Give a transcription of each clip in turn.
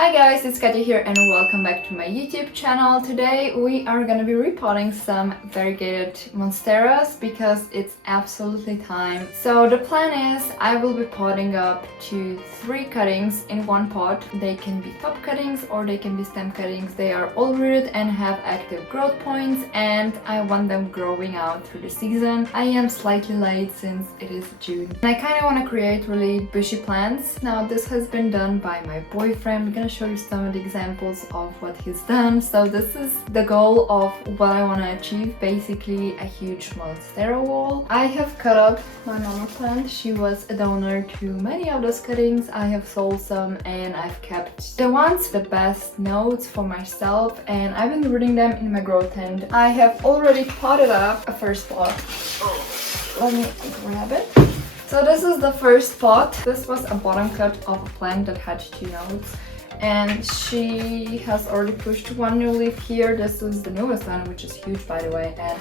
Hi guys, it's Katya here and welcome back to my YouTube channel. Today we are gonna be repotting some variegated monsteras because it's absolutely time. So the plan is I will be potting up to 3 cuttings in one pot. They can be top cuttings or they can be stem cuttings. They are all rooted and have active growth points and I want them growing out through the season. I am slightly late since it is June. And I kind of want to create really bushy plants. Now this has been done by my boyfriend. I'm gonna show you some of the examples of what he's done. So this is the goal of what I want to achieve, basically a huge monstera wall. I have cut up my mama plant. She was a donor to many of those cuttings. I have sold some and I've kept the ones, the best notes for myself, and I've been rooting them in my grow tent. I have already potted up a first pot. Let me grab it. So this is the first pot. This was a bottom cut of a plant that had 2 nodes. And she has already pushed 1 new leaf here. This is the newest one, which is huge by the way, and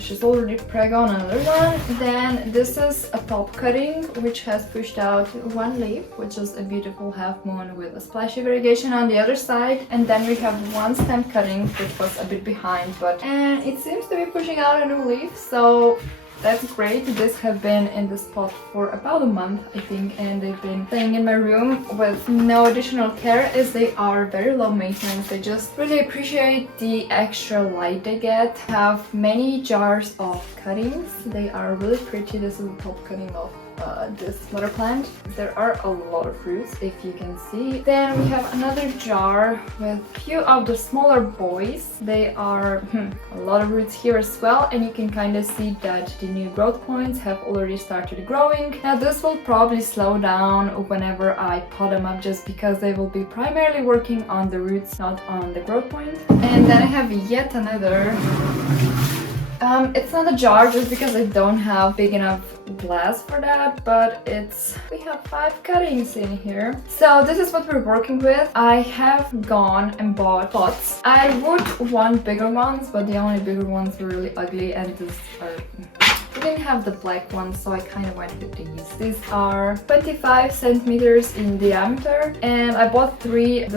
she's already preg on another one. Then this is a top cutting which has pushed out 1 leaf, which is a beautiful half moon with a splashy variegation on the other side. And then we have 1 stem cutting which was a bit behind, and it seems to be pushing out a new leaf, so that's great. These have been in this pot for about a month, I think, and they've been staying in my room with no additional care as they are very low maintenance. I just really appreciate the extra light they get. I have many jars of cuttings. They are really pretty. This is the top cutting of this mother plant. There are a lot of fruits, if you can see. Then we have another jar with a few of the smaller boys. They are a lot of roots here as well, and you can kind of see that the new growth points have already started growing. Now this will probably slow down whenever I pot them up, just because they will be primarily working on the roots, not on the growth point. And then I have yet another. It's not a jar just because I don't have big enough glass for that, but we have 5 cuttings in here. So this is what we're working with. I have gone and bought pots. I would want bigger ones, but the only bigger ones were really ugly, and these are... We didn't have the black ones, so I kind of went with these. These are 25 centimeters in diameter, and I bought 3. I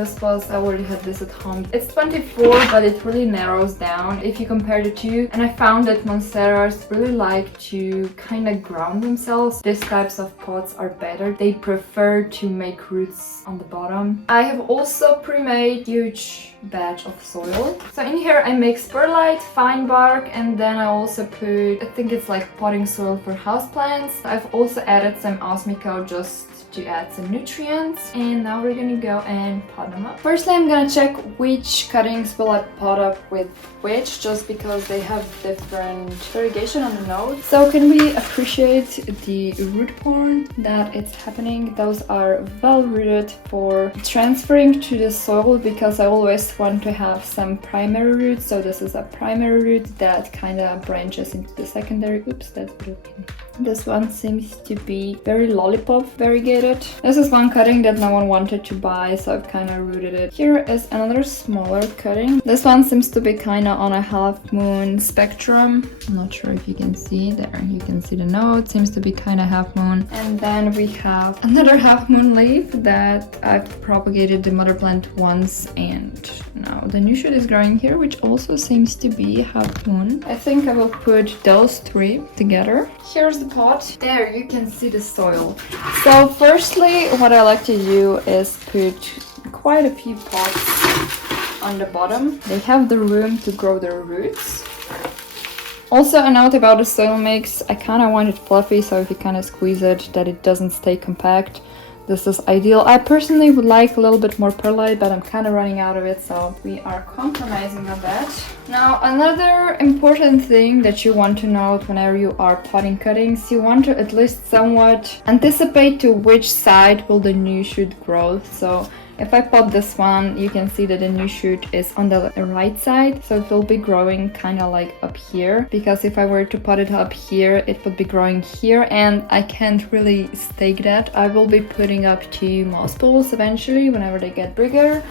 already had this at home. It's 24, but it really narrows down if you compare the 2. And I found that monsteras really like to kind of ground themselves. These types of pots are better. They prefer to make roots on the bottom. I have also pre-made huge batch of soil. So in here I make perlite, fine bark, and then I also put, I think it's like potting soil for houseplants. I've also added some osmico just to add some nutrients, and now we're gonna go and pot them up. Firstly, I'm gonna check which cuttings will I pot up with which, just because they have different variegation on the node. So can we appreciate the root porn that it's happening? Those are well rooted for transferring to the soil, because I always want to have some primary roots. So this is a primary root that kind of branches into the secondary. Oops, that's broken. This one seems to be very lollipop variegated. This is one cutting that no one wanted to buy, so I've kind of rooted it. Here is another smaller cutting. This one seems to be kind of on a half moon spectrum. I'm not sure if you can see there. You can see the node seems to be kind of half moon. And then we have another half moon leaf that I've propagated the mother plant once, and now the new shoot is growing here, which also seems to be half moon. I think I will put those 3 together. Here's the pot. There you can see the soil. So firstly, what I like to do is put quite a few pots on the bottom. They have the room to grow their roots. Also a note about the soil mix, I kind of want it fluffy, so if you kind of squeeze it, that it doesn't stay compact. This is ideal. I personally would like a little bit more perlite, but I'm kind of running out of it, so we are compromising on that. Now, another important thing that you want to note whenever you are potting cuttings, you want to at least somewhat anticipate to which side will the new shoot grow. So if I pot this one, you can see that the new shoot is on the right side, so it will be growing kind of like up here, because if I were to pot it up here, it would be growing here, and I can't really stake that. I will be putting up 2 moss pools eventually whenever they get bigger.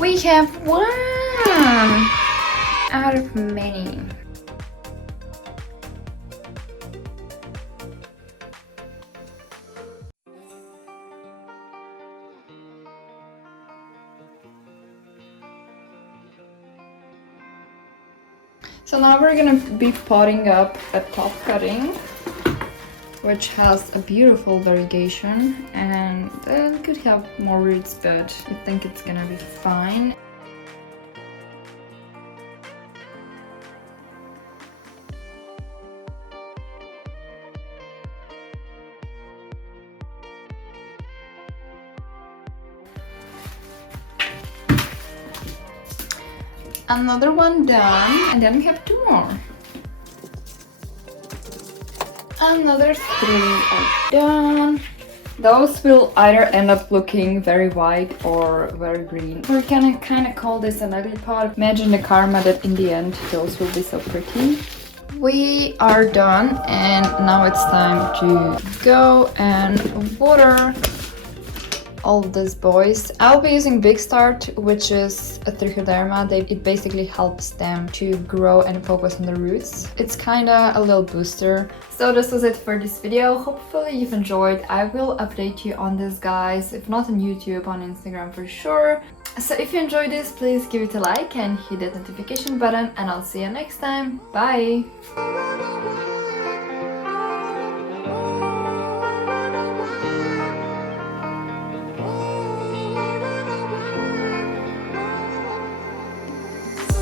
We have one out of many. So now we're gonna be potting up a top cutting, which has a beautiful variegation, and it could have more roots, but I think it's gonna be fine. Another one done, and then we have 2 more. Another 3 are done. Those will either end up looking very white or very green. We're gonna kind of call this an ugly pot. Imagine the karma that in the end those will be so pretty. We are done, and now it's time to go and water all of these boys. I'll be using Big Start, which is a trichoderma. It basically helps them to grow and focus on the roots. It's kinda a little booster. So this was it for this video. Hopefully you've enjoyed. I will update you on this, guys, if not on YouTube, on Instagram for sure. So if you enjoyed this, please give it a like and hit that notification button, and I'll see you next time. Bye!